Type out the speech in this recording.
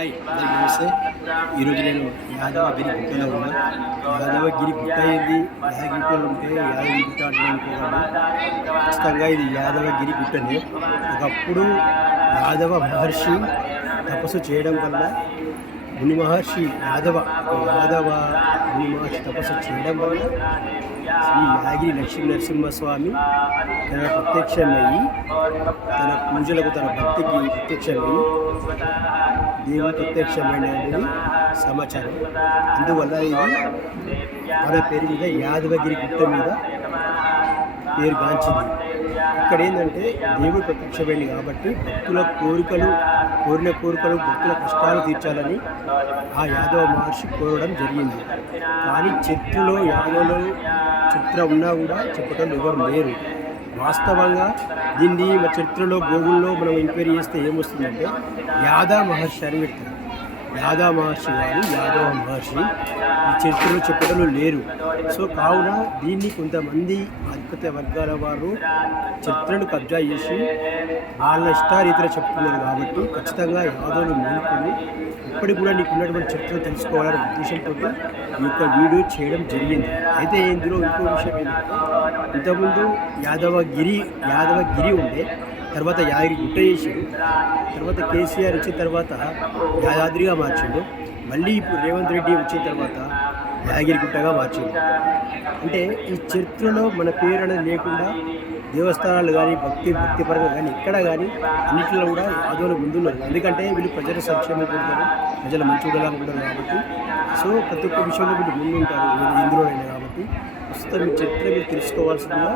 Hi అందరికీ నమస్తే. ఈరోజు నేను యాదవగిరి గుట్టలో ఉన్నా. యాదవగిరి గుట్ట ఏంది? యాదగిరిగుట్టలో ఉంటే యాదగిరి గుట్ట అంటే ఖచ్చితంగా ఇది యాదవగిరి గుట్టనే. ఒకప్పుడు యాదవ మహర్షి తపస్సు చేయడం వల్ల ముని మహర్షి యాదవ యాదవ ముని మహర్షి తపస్సు చేయడం వల్ల శ్రీ యాగిరి లక్ష్మీ నరసింహస్వామి తన ప్రత్యక్షమయ్యి తన పూజలకు తన భక్తికి ప్రత్యక్షమయ్యి దేవుడు ప్రత్యక్షమైనది సమాచారం. అందువల్ల ఇది మన పేరు మీద యాదవగిరి గుట్ట మీద పేరు గాంచింది. ఇక్కడ ఏంటంటే దేవుడు ప్రత్యక్షమైంది కాబట్టి భక్తుల కోరికలు కోరిన కోరికలు భక్తుల కష్టాలు తీర్చాలని ఆ యాదవ మహర్షి కోరడం జరిగింది. కానీ చరిత్రలో యాదవలో చరిత్ర ఉన్నా కూడా చెప్పటం ఎవరు లేరు. వాస్తవంగా దీన్ని మా చరిత్రలో గూగుల్లో మనం ఎంక్వైరీ చేస్తే ఏమొస్తుందంటే యాదా మహర్షి అని పెడతారు. యాదా మహర్షి గారు యాదవ మహర్షి ఈ చరిత్రలో చెప్పడంలో లేరు. సో కావున దీన్ని కొంతమంది అధిపత వర్గాల వారు చరిత్రను కబ్జా చేసి వాళ్ళ ఇష్టారీతిలో చెప్తున్నారు కాబట్టి ఖచ్చితంగా యాదవులు మేలుకొని ఇప్పటికి కూడా నీకు ఉన్నటువంటి చరిత్ర తెలుసుకోవాలనే ఉద్దేశంతో ఈ యొక్క వీడియో చేయడం జరిగింది. అయితే ఇందులో ఇంకో విషయం ఏంటంటే ఇంతకుముందు యాదవగిరి యాదవగిరి ఉండే తర్వాత యాదగిరి గుట్ట తర్వాత కేసీఆర్ వచ్చిన తర్వాత యాదాద్రిగా మార్చిండు. మళ్ళీ ఇప్పుడు రేవంత్ రెడ్డి వచ్చిన తర్వాత యాదగిరి గుట్టగా మార్చిండు. అంటే ఈ చరిత్రలో మన పేరు అనేది లేకుండా దేవస్థానాలు కానీ భక్తి భక్తిపరంగా కానీ ఎక్కడ కానీ అన్నింటిలో కూడా యాదవులు ముందున్నారు. ఎందుకంటే వీళ్ళు ప్రజల సంక్షేమం కోరుతారు. ప్రజల మంచి ఉండాలనుకుంటారు కాబట్టి. సో ప్రతి ఒక్క విషయంలో వీళ్ళు ముందుంటారు. ఇందులోనైనా కాబట్టి. ప్రస్తుతం మీ చరిత్ర మీరు తెలుసుకోవాల్సిందిగా